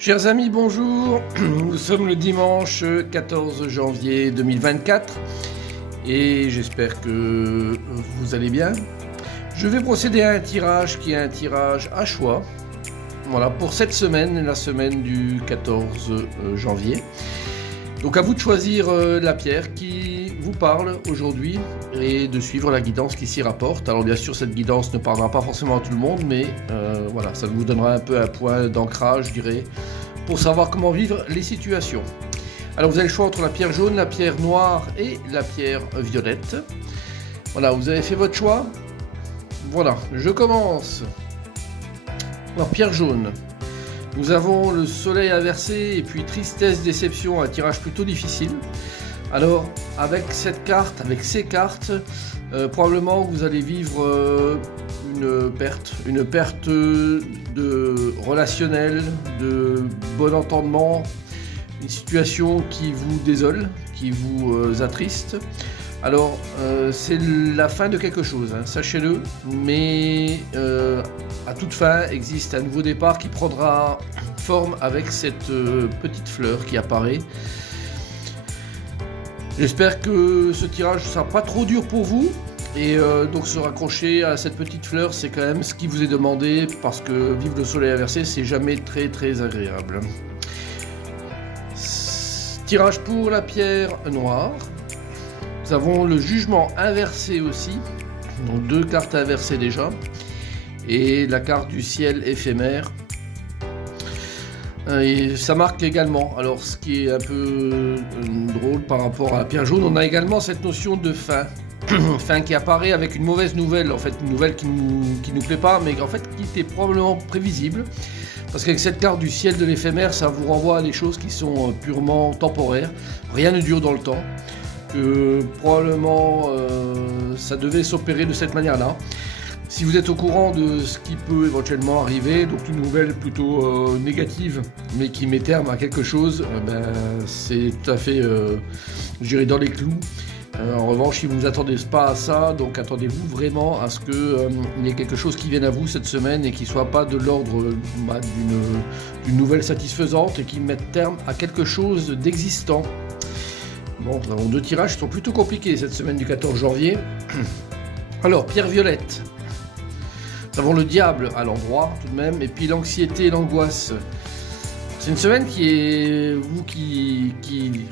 Chers amis, bonjour. Nous sommes le dimanche 14 janvier 2024 et j'espère que vous allez bien. Je vais procéder à un tirage qui est un tirage à choix. Voilà, pour cette semaine, la semaine du 14 janvier. Donc à vous de choisir la pierre qui vous parle aujourd'hui et de suivre la guidance qui s'y rapporte. Alors bien sûr, cette guidance ne parlera pas forcément à tout le monde, mais voilà, ça vous donnera un peu un point d'ancrage, je dirais, pour savoir comment vivre les situations. Alors vous avez le choix entre la pierre jaune, la pierre noire et la pierre violette. Voilà, vous avez fait votre choix. Voilà, je commence. Alors pierre jaune. Nous avons le soleil inversé et puis tristesse, déception, un tirage plutôt difficile. Alors avec cette carte, avec ces cartes, probablement vous allez vivre une perte de relationnel, de bon entendement, une situation qui vous désole, qui vous attriste. Alors c'est la fin de quelque chose, hein, sachez-le, mais à toute fin existe un nouveau départ qui prendra forme avec cette petite fleur qui apparaît. J'espère que ce tirage ne sera pas trop dur pour vous et donc se raccrocher à cette petite fleur, c'est quand même ce qui vous est demandé parce que vivre le soleil inversé, c'est jamais très agréable. Tirage pour la pierre noire. Nous avons le jugement inversé aussi, donc deux cartes inversées déjà, et la carte du ciel éphémère. Et ça marque également, alors ce qui est un peu drôle par rapport à la pierre jaune, on a également cette notion de fin, fin qui apparaît avec une mauvaise nouvelle, en fait une nouvelle qui nous plaît pas, mais en fait qui était probablement prévisible, parce qu'avec cette carte du ciel de l'éphémère, ça vous renvoie à des choses qui sont purement temporaires, rien ne dure dans le temps. Que probablement ça devait s'opérer de cette manière-là. Si vous êtes au courant de ce qui peut éventuellement arriver, donc une nouvelle plutôt négative, mais qui met terme à quelque chose, c'est tout à fait, je dirais, dans les clous. En revanche, si vous ne vous attendez pas à ça, donc attendez-vous vraiment à ce qu'il y ait quelque chose qui vienne à vous cette semaine et qui ne soit pas de l'ordre d'une nouvelle satisfaisante et qui mette terme à quelque chose d'existant. Bon, nous avons deux tirages qui sont plutôt compliqués cette semaine du 14 janvier. Alors, pierre violette. Nous avons le diable à l'endroit tout de même, et puis l'anxiété et l'angoisse. C'est une semaine qui est, vous qui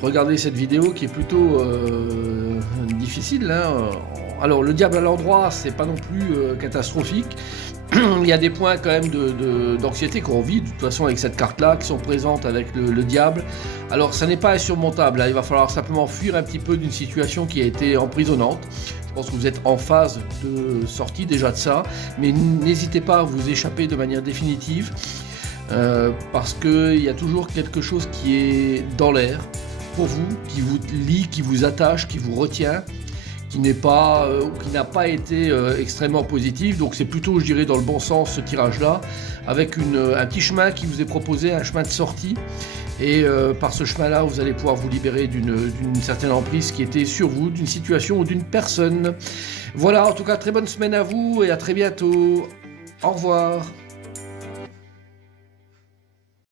regardez cette vidéo, qui est plutôt difficile, hein. Alors, le diable à l'endroit, c'est pas non plus catastrophique. Il y a des points quand même d'anxiété qu'on vit de toute façon avec cette carte-là, qui sont présentes avec le diable. Alors ça n'est pas insurmontable, hein. Il va falloir simplement fuir un petit peu d'une situation qui a été emprisonnante. Je pense que vous êtes en phase de sortie déjà de ça, mais n'hésitez pas à vous échapper de manière définitive, parce qu'il y a toujours quelque chose qui est dans l'air pour vous, qui vous lie, qui vous attache, qui vous retient, qui n'a pas été extrêmement positif, donc c'est plutôt, je dirais, dans le bon sens ce tirage-là, avec un petit chemin qui vous est proposé, un chemin de sortie, et par ce chemin-là, vous allez pouvoir vous libérer d'une certaine emprise qui était sur vous, d'une situation ou d'une personne. Voilà, en tout cas, très bonne semaine à vous et à très bientôt. Au revoir.